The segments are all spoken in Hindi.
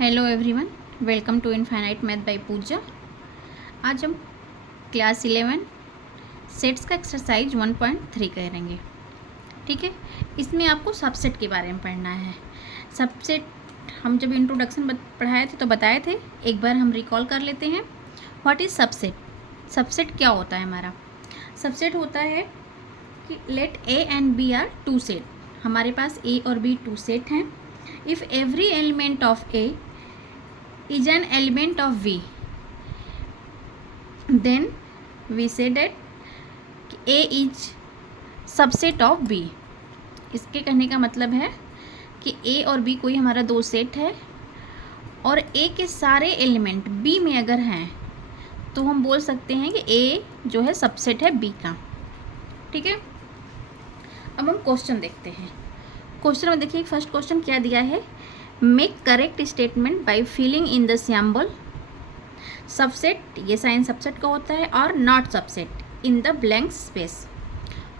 Hello everyone, welcome to infinite math by Pooja. आज हम क्लास 11 सेट्स का एक्सरसाइज 1.3 करेंगे। ठीक है, इसमें आपको सबसेट के बारे में पढ़ना है। सबसेट हम जब इंट्रोडक्शन पढ़ाए थे तो बताए थे, एक बार हम रिकॉल कर लेते हैं। What is subset? सबसेट क्या होता है हमारा? सबसेट होता है कि let A and B are two set. हमारे पास ए और बी टू सेट हैं। If every element of A is an element of V, then we say that A is subset of B। इसके कहने का मतलब है कि A और B कोई हमारा दो सेट है और A के सारे एलिमेंट B में अगर हैं तो हम बोल सकते हैं कि A जो है सबसेट है B का। ठीक है, अब हम क्वेश्चन देखते हैं। क्वेश्चन में देखिए, फर्स्ट क्वेश्चन क्या दिया है, make correct statement by filling in the symbol subset, ये साइन सबसेट का होता है, और not subset in the blank space.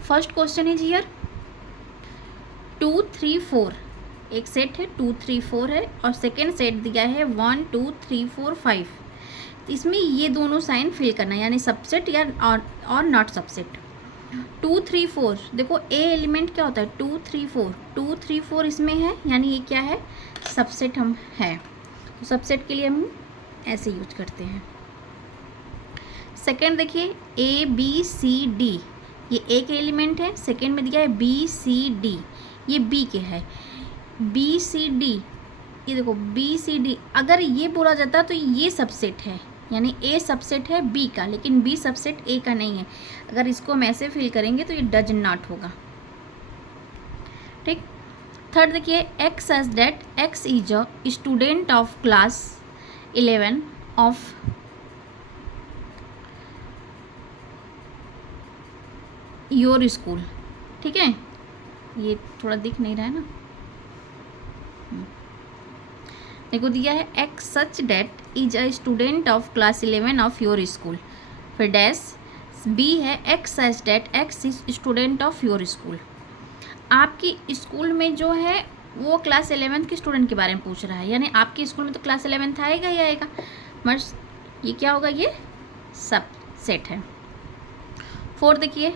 First question is here 2 3 4, एक सेट है 2 3 4 है, और सेकेंड सेट दिया है 1 2 3 4 5। इसमें ये दोनों साइन फिल करना है, यानी सबसेट या और नॉट सबसेट। 2 3 4, देखो ए एलिमेंट क्या होता है 2 3 4, 2 3 4 इसमें है, यानी ये क्या है, सबसेट हम है। तो सबसेट के लिए हम ऐसे यूज करते हैं। सेकेंड देखिए ए बी सी डी, ये ए के एलिमेंट है। सेकेंड में दिया है बी सी डी, ये बी के है। बी सी डी, ये देखो बी सी डी, अगर ये बोला जाता तो ये सबसेट है, यानी ए सबसेट है बी का, लेकिन बी सबसेट ए का नहीं है। अगर इसको हम ऐसे फिल करेंगे तो ये डज नॉट होगा। ठीक, थर्ड देखिए x such that x is a student of class 11 of your school. ठीक है, ये थोड़ा दिख नहीं रहा है ना, देखो दिया है x such that is a student of class 11 of your school, फिर डैश बी है x such that x is student of your school. आपकी स्कूल में जो है वो क्लास 11 के स्टूडेंट के बारे में पूछ रहा है, यानी आपके स्कूल में तो क्लास 11 आएगा ही आएगा, मगर ये क्या होगा, ये सब सेट है। फोर्थ देखिए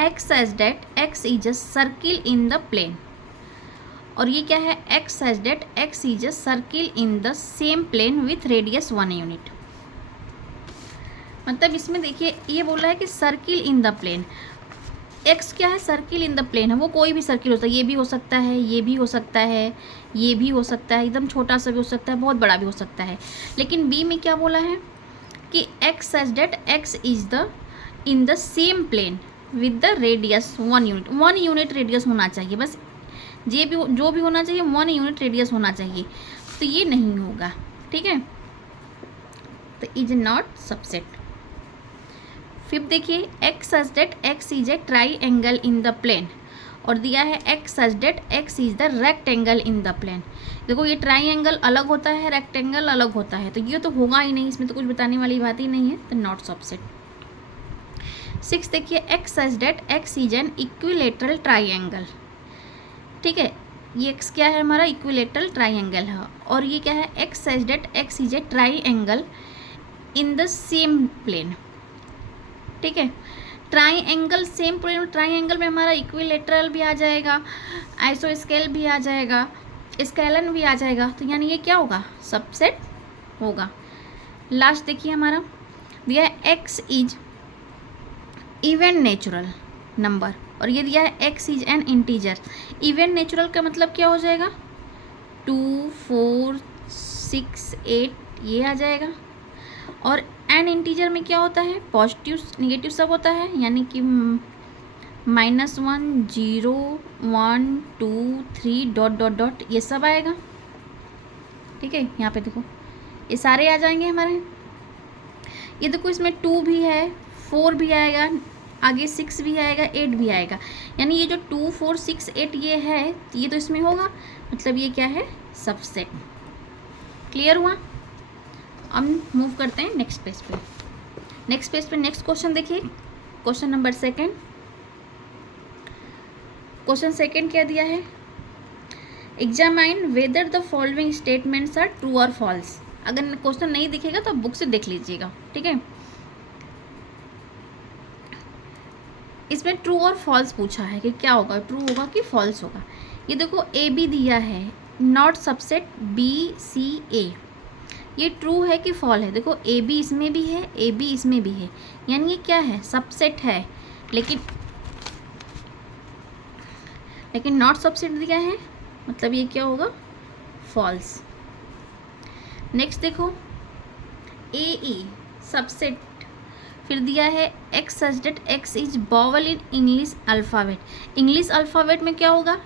x such that x is a circle in the plane, और ये क्या है, x such that x is a circle in the same plane with radius 1 unit. मतलब इसमें देखिए ये बोल रहा है कि circle in the plane, x क्या है, सर्किल इन द प्लेन है, वो कोई भी सर्किल होता है, ये भी हो सकता है, ये भी हो सकता है, ये भी हो सकता है, एकदम छोटा सा भी हो सकता है, बहुत बड़ा भी हो सकता है। लेकिन बी में क्या बोला है कि x such that x is the in the same plane with the radius 1 unit. 1 unit radius होना चाहिए, बस ये भी जो भी होना चाहिए 1 यूनिट रेडियस होना चाहिए, तो ये नहीं होगा। ठीक है, तो इज नॉट सबसेट। फिफ्थ देखिए x such that x is a triangle in the plane, और दिया है x such that x is the rectangle in the plane. देखो ये ट्राई एंगल अलग होता है, रेक्टेंगल अलग होता है, तो ये तो होगा ही नहीं, इसमें तो कुछ बताने वाली बात ही नहीं है, तो नॉट सबसेट। सिक्स देखिए x such that x is an equilateral triangle. ठीक है, ये एक्स क्या है, हमारा इक्विलेटरल ट्राइंगल है, और ये क्या है, x such that x is a triangle in the same plane. ठीक है, ट्राइंगल सेम प्लेन, ट्राइंगल में हमारा इक्विलेटरल भी आ जाएगा, आइसोस्केल भी आ जाएगा, स्केलन भी आ जाएगा, तो यानी ये क्या होगा, सबसेट होगा। लास्ट देखिए हमारा दिया है x is even natural number, और ये दिया है x is N integer. Even natural का मतलब क्या हो जाएगा, 2 4 6 8 ये आ जाएगा, और एन इंटीजर में क्या होता है, पॉजिटिव नेगेटिव सब होता है, यानी कि -1 0 1 2 3 डॉट डॉट डॉट ये सब आएगा। ठीक है, यहाँ पे देखो ये सारे आ जाएंगे हमारे। ये देखो इसमें 2 भी है, 4 भी आएगा, आगे 6 भी आएगा, 8 भी आएगा, यानी ये जो 2 4 6 8 ये है, ये तो इसमें होगा, मतलब ये क्या है, सबसेट। क्लियर हुआ? अब मूव करते हैं नेक्स्ट पेज पे। नेक्स्ट पेज पे नेक्स्ट क्वेश्चन देखिए, question number second. Question second क्या दिया है, examine whether the following statements are true और फॉल्स। अगर क्वेश्चन नहीं दिखेगा तो आप बुक से देख लीजिएगा, ठीक है। इसमें ट्रू और फॉल्स पूछा है कि क्या होगा, ट्रू होगा कि फॉल्स होगा। ये देखो ए बी दिया है, नॉट सबसेट बी सी ए, ये ट्रू है कि फॉल है। देखो ए बी इसमें भी है, ए बी इसमें भी है, यानी ये क्या है, सबसेट है। लेकिन नॉट सबसेट दिया है, मतलब ये क्या होगा, फॉल्स। नेक्स्ट देखो ए ई सबसेट, फिर दिया है x such that x is vowel in English alphabet. English alphabet में क्या होगा,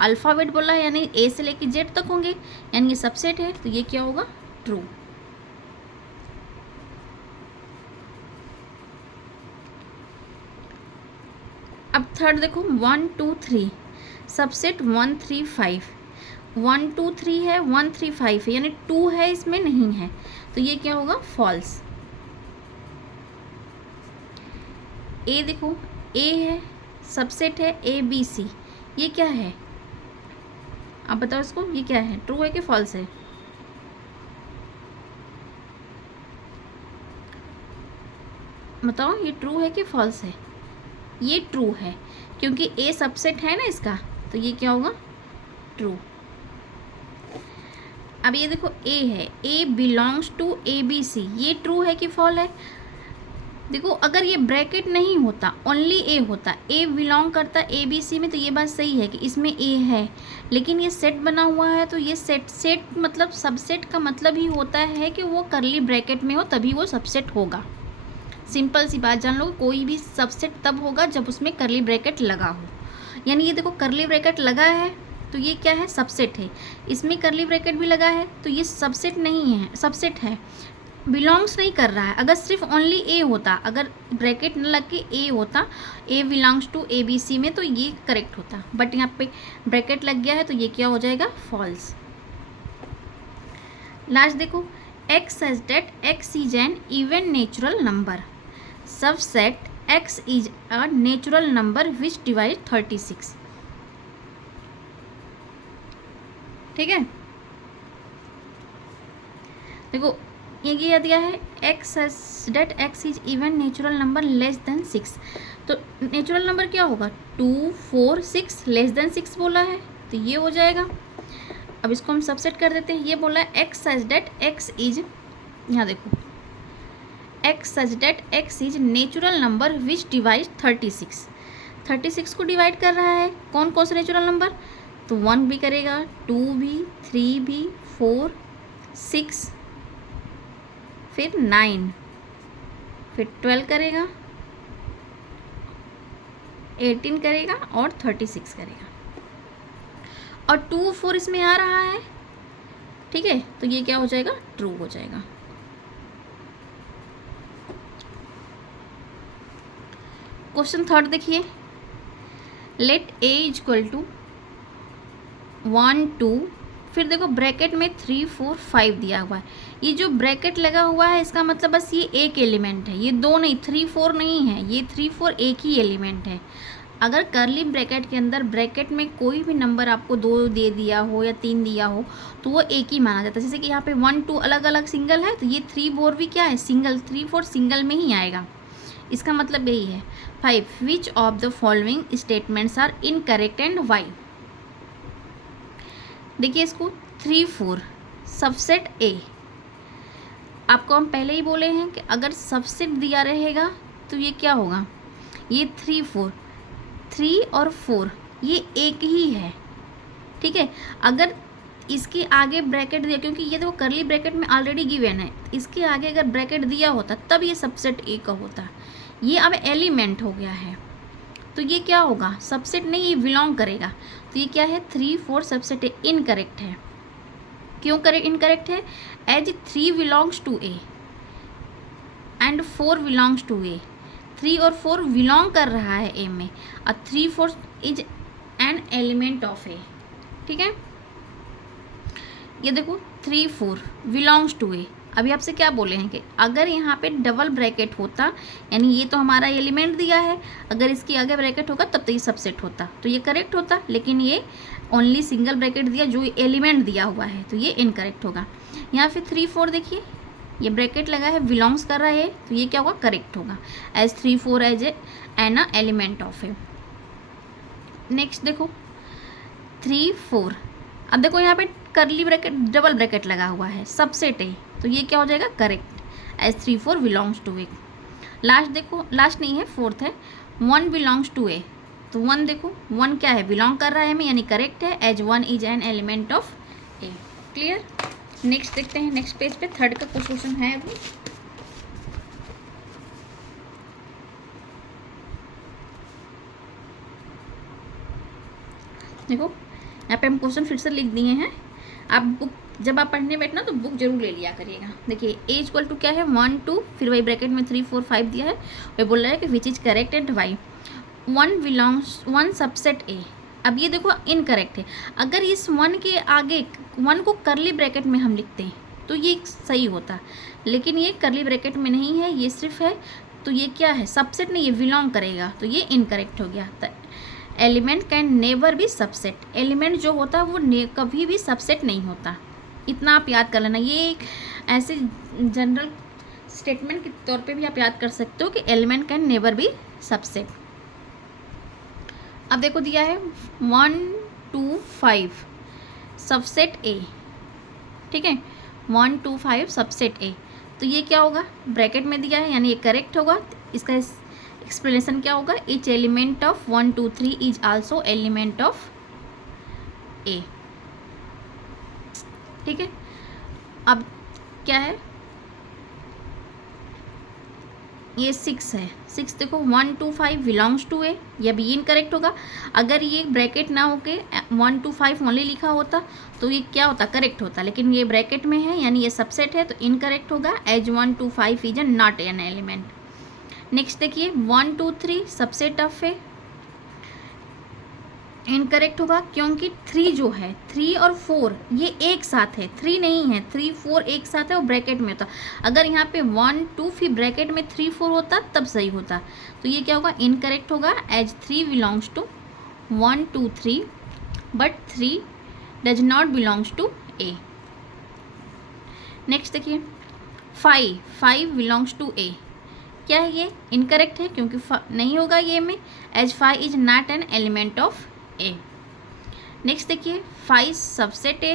अल्फ़ाबेट बोला है यानी ए से लेके जेड तक होंगे, यानी ये सबसेट है, तो ये क्या होगा, ट्रू। अब थर्ड देखो 1 2 3 सबसेट 1 3 5, 1 2 3 है, 1 3 5 है, यानी 2 है इसमें नहीं है, तो ये क्या होगा, फॉल्स। ए देखो ए है, सबसेट है ए बी सी, ये क्या है, आप बताओ इसको, ये क्या है, ट्रू है कि फॉल्स है, बताओ ये ट्रू है कि फॉल्स है। ये ट्रू है क्योंकि ए सबसेट है ना इसका, तो ये क्या होगा, ट्रू। अब ये देखो ए है, A belongs to A B C, ये ट्रू है कि फॉल है। देखो अगर ये ब्रैकेट नहीं होता, ओनली ए होता, ए बिलोंग करता ए बी सी में, तो ये बात सही है कि इसमें ए है, लेकिन ये सेट बना हुआ है, तो ये सेट मतलब सबसेट का मतलब ही होता है कि वो करली ब्रैकेट में हो तभी वो सबसेट होगा। सिंपल सी बात जान लो, कोई भी सबसेट तब होगा जब उसमें करली ब्रैकेट लगा हो। यानी ये देखो करली ब्रैकेट लगा है तो ये क्या है, सबसेट है। इसमें करली ब्रैकेट भी लगा है तो ये सबसेट नहीं है, सबसेट है, बिलोंग्स नहीं कर रहा है। अगर सिर्फ ओनली ए होता, अगर ब्रैकेट न लग के ए होता, A belongs to A B C में, तो ये करेक्ट होता, बट यहाँ पे ब्रैकेट लग गया है तो ये क्या हो जाएगा, फॉल्स। लास्ट देखो x such that x is N even natural number, subset x is a natural number which divide 36, ठीक है। देखो ये क्या दिया है, x such that x is even natural number less than 6, तो नेचुरल नंबर क्या होगा, 2 4 6, लेस देन 6 बोला है तो ये हो जाएगा। अब इसको हम सबसेट कर देते हैं, ये बोला है x such that x is, यहाँ देखो x such that x is natural number which divide 36, 36 को डिवाइड कर रहा है, कौन कौन से नेचुरल नंबर, तो 1 भी करेगा, 2 भी, 3 भी, 4 6, फिर 9, फिर 12 करेगा, 18 करेगा और 36 करेगा, और 2 4 इसमें आ रहा है, ठीक है, तो ये क्या हो जाएगा, ट्रू हो जाएगा। क्वेश्चन थर्ड देखिए, लेट ए इक्वल टू 1 2, फिर देखो ब्रैकेट में 3 4 5 दिया हुआ है। ये जो ब्रैकेट लगा हुआ है इसका मतलब बस ये एक एलिमेंट है, ये दो नहीं, 3 4 नहीं है, ये 3 4 एक ही एलिमेंट है। अगर करली ब्रैकेट के अंदर ब्रैकेट में कोई भी नंबर आपको 2 दे दिया हो या 3 दिया हो तो वो एक ही माना जाता है। जैसे कि यहाँ पे 1 2 अलग अलग सिंगल है, तो ये 3 4 भी क्या है, सिंगल, 3 4 सिंगल में ही आएगा, इसका मतलब यही है। 5 which of the following statements are incorrect and why. देखिए इसको 3 4 सबसेट ए, आपको हम पहले ही बोले हैं कि अगर सबसेट दिया रहेगा तो ये क्या होगा, ये 3 4, 3 और 4 ये एक ही है, ठीक है। अगर इसके आगे ब्रैकेट दिया, क्योंकि ये देखो करली ब्रैकेट में ऑलरेडी गिवन है, इसके आगे अगर ब्रैकेट दिया होता तब ये सबसेट ए का होता, ये अब एलिमेंट हो गया है तो ये क्या होगा, सबसेट नहीं, ये बिलोंग करेगा, तो ये क्या है, 3 4 सबसेट ए, इनकरेक्ट है। क्यों करे इनकरेक्ट है, as 3 belongs to A and 4 belongs to A, 3 और 4 बिलोंग कर रहा है ए में, और 3 4 is an element of A, ठीक है। ये देखो 3 4 बिलोंग्स टू ए, अभी आपसे क्या बोले हैं कि अगर यहाँ पे डबल ब्रैकेट होता, यानी ये तो हमारा एलिमेंट दिया है, अगर इसके आगे ब्रैकेट होगा तब तो ये सबसेट होता, तो ये करेक्ट होता, लेकिन ये ओनली सिंगल ब्रैकेट दिया जो एलिमेंट दिया हुआ है, तो ये इनकरेक्ट होगा। यहाँ फिर 3 4 देखिए, ये ब्रैकेट लगा है, बिलोंग्स कर रहा है, तो ये क्या होगा, करेक्ट होगा, as 3 4 as an element of A. Next देखो 3 4, अब देखो यहाँ पे करली ब्रैकेट डबल ब्रैकेट लगा हुआ है, सबसेट है, तो ये क्या हो जाएगा, correct, as 3 4 belongs to A. Last देखो, लास्ट नहीं है, फोर्थ है, 1 बिलोंग्स टू ए, तो 1 देखो 1 क्या है, बिलोंग कर रहा है में, यानी करेक्ट है, as 1 is an element of A. Clear. Next देखते हैं, नेक्स्ट पेज पे थर्ड का कुछ क्वेश्चन है अभी। देखो यहाँ पे हम क्वेश्चन फिर से लिख दिए हैं, आप बुक जब आप पढ़ने बैठना तो बुक जरूर ले लिया करिएगा। देखिए ए इक्वल टू क्या है, 1 2, फिर वही ब्रैकेट में 3 4 5 दिया है, वही बोल रहा है कि which is correct and why. 1 subset A, अब ये देखो इनकरेक्ट है, अगर इस 1 के आगे 1 को करली ब्रैकेट में हम लिखते हैं तो ये सही होता, लेकिन ये करली ब्रैकेट में नहीं है, ये सिर्फ है, तो ये क्या है, सबसेट नहीं, ये बिलोंग करेगा, तो ये इनकरेक्ट हो गया। Element can never be subset, element जो होता है वो कभी भी सबसेट नहीं होता, इतना आप याद कर लेना। ये एक ऐसे जनरल स्टेटमेंट के तौर पे भी आप याद कर सकते हो कि element can never be subset. अब देखो दिया है 1 2 5 सबसेट ए, ठीक है, 1 2 5 सबसेट ए, तो ये क्या होगा, ब्रैकेट में दिया है, यानी ये करेक्ट होगा। इसका एक्सप्लेनेशन क्या होगा, each element of 1 2 3 is also element of A, ठीक है। अब क्या है, ये 6 है, 6 देखो 1 2 5 बिलोंग्स टू ए, ये भी इनकरेक्ट होगा, अगर ये ब्रैकेट ना होके 1 2 5 ओनली लिखा होता तो ये क्या होता, करेक्ट होता, लेकिन ये ब्रैकेट में है, यानी ये सबसेट है, तो इनकरेक्ट होगा, as 1 2 5 is not an element. Next देखिए 1 2 3 सबसेट ऑफ ए, इनकरेक्ट होगा, क्योंकि 3 जो है, 3 और 4 ये एक साथ है, 3 नहीं है, 3 4 एक साथ है और ब्रैकेट में होता, अगर यहाँ पे 1 2 फिर ब्रैकेट में 3 4 होता तब सही होता, तो ये क्या होगा, इनकरेक्ट होगा, as 3 belongs to 1 2 3 but 3 does not belongs to A. Next देखिए 5 बिलोंग्स टू ए, क्या है ये, इनकरेक्ट है, क्योंकि नहीं होगा ये में, as 5 is not an element of A. Next देखिए 5 सबसेट ए,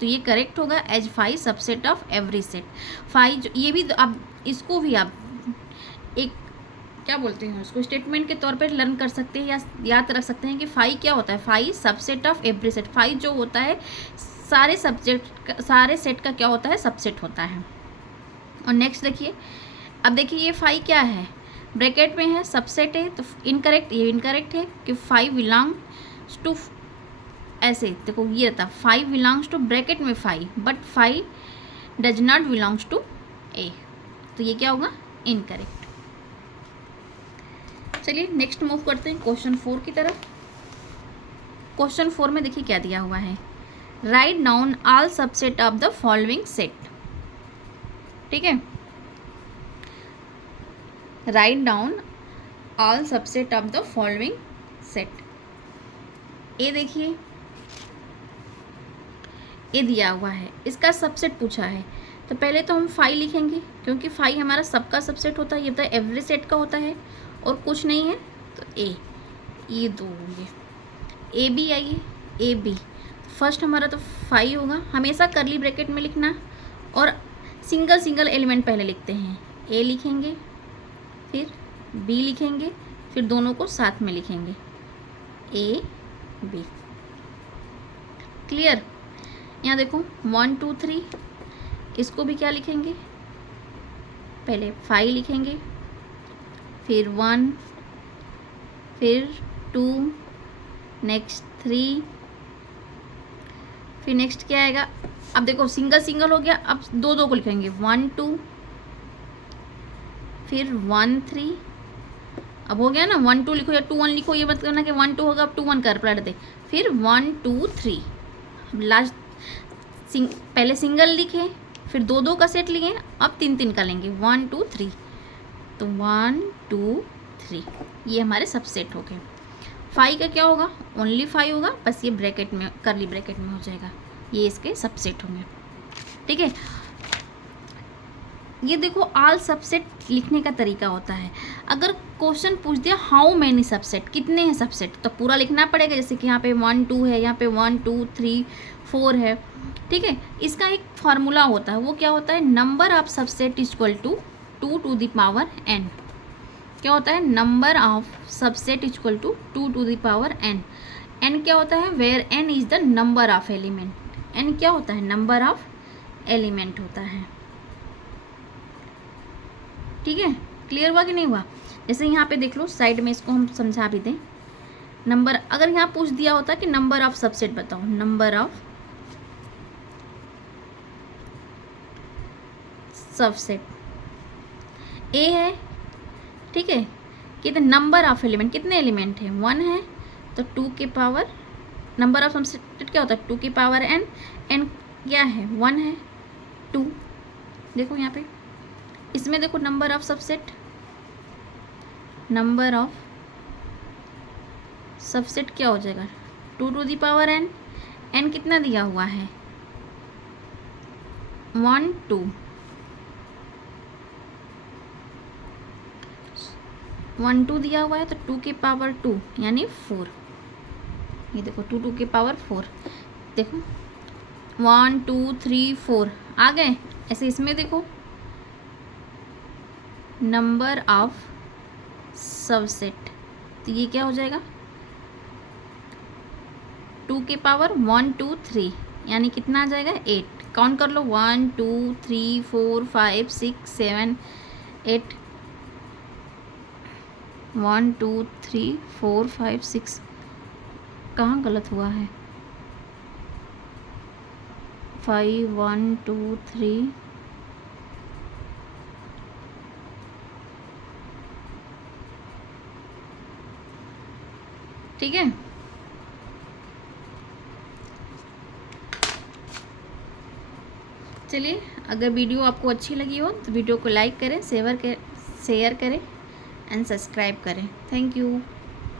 तो ये करेक्ट होगा, as 5 subset of every set. 5 ये भी आप इसको भी आप एक क्या बोलते हैं उसको स्टेटमेंट के तौर पर लर्न कर सकते हैं या याद रख सकते हैं कि 5 क्या होता है, 5 सबसेट ऑफ एवरी सेट, 5 जो होता है सारे सेट का क्या होता है, सबसेट होता है। और नेक्स्ट देखिए, अब देखिए ये 5 क्या है, ब्रैकेट में है, सबसेट है, तो इनकरेक्ट, ये इनकरेक्ट है कि 5 बिलोंग्स टू, ऐसे देखो ये रहता 5 बिलोंग्स टू ब्रैकेट में 5 but 5 does not belongs to A, तो ये क्या होगा, इनकरेक्ट। चलिए नेक्स्ट मूव करते हैं क्वेश्चन 4 की तरफ। क्वेश्चन 4 में देखिए क्या दिया हुआ है, write down all subset of the following set, ठीक है, write down all subset of the following set. A देखिए ए दिया हुआ है, इसका सबसेट पूछा है, तो पहले तो हम 5 लिखेंगे, क्योंकि 5 हमारा सबका सबसेट होता है, ये तो एवरी सेट का होता है और कुछ नहीं है, तो ए, ये 2 होंगे, ए बी आइए, ए बी, फर्स्ट हमारा तो 5 होगा, हमेशा करली ब्रैकेट में लिखना, और सिंगल सिंगल एलिमेंट पहले लिखते हैं, ए लिखेंगे, फिर बी लिखेंगे, फिर दोनों को साथ में लिखेंगे, ए बी। क्लियर। यहाँ देखो 1 2 3, इसको भी क्या लिखेंगे, पहले 5 लिखेंगे, फिर 1, फिर 2, नेक्स्ट 3, फिर नेक्स्ट क्या आएगा, अब देखो सिंगल सिंगल हो गया, अब 2 2 को लिखेंगे, 1 2, फिर 1 3, अब हो गया ना, 1 2 लिखो या 2 1 लिखो, ये मत करना कि 1 2 होगा अब 2 1 कर पलट दे, फिर 1 2 3, अब लास्ट पहले सिंगल लिखे, फिर 2-2 का सेट लिए, अब 3-3 का लेंगे, 1 2 3, तो 1 2 3 ये हमारे सबसेट हो गए। 5 का क्या होगा, ओनली 5 होगा, बस ये ब्रैकेट में, करली ब्रैकेट में हो जाएगा, ये इसके सबसेट होंगे। ठीक है, ये देखो ऑल सबसेट लिखने का तरीका होता है। अगर क्वेश्चन पूछ दिया हाउ मैनी सबसेट, कितने हैं सबसेट, तो पूरा लिखना पड़ेगा। जैसे कि यहाँ पे 1 2 है, यहाँ पे 1 2 3 4 है। ठीक है, इसका एक फार्मूला होता है, वो क्या होता है, number of subset is equal to 2 to the power n। क्या होता है, number of subset is equal to 2 to the power n। n क्या होता है, where n is the number of element. n क्या होता है, नंबर ऑफ एलिमेंट होता है। ठीक है, क्लियर हुआ कि नहीं हुआ। जैसे यहाँ पे देख लो, साइड में इसको हम समझा भी दें। नंबर, अगर यहाँ पूछ दिया होता कि नंबर ऑफ सबसेट बताओ, नंबर ऑफ सबसेट ए है, ठीक है, कितने नंबर ऑफ एलिमेंट, कितने एलिमेंट है, 1 है, तो 2 के पावर, नंबर ऑफ सबसेट क्या होता है, 2 की पावर n, n क्या है, 1 है, 2। देखो यहाँ पे, इसमें देखो number of subset, number of subset क्या हो जाएगा, 2 to the power n, n कितना दिया हुआ है, 1 2, 1 2 दिया हुआ है, तो 2 की पावर 2 यानी 4। ये देखो 2 की पावर 4, देखो 1 2 3 4 आ गए। ऐसे इसमें देखो नंबर ऑफ सबसेट, तो ये क्या हो जाएगा, 2 की पावर 1 2 3 यानी कितना आ जाएगा, 8। काउंट कर लो, 1 2 3 4 5 6 7 8, 1 2 3 4 5 6, कहाँ गलत हुआ है, 5 1 2 3, ठीक है। चलिए, अगर वीडियो आपको अच्छी लगी हो तो वीडियो को लाइक करें, शेयर करें एंड सब्सक्राइब करें। Thank you.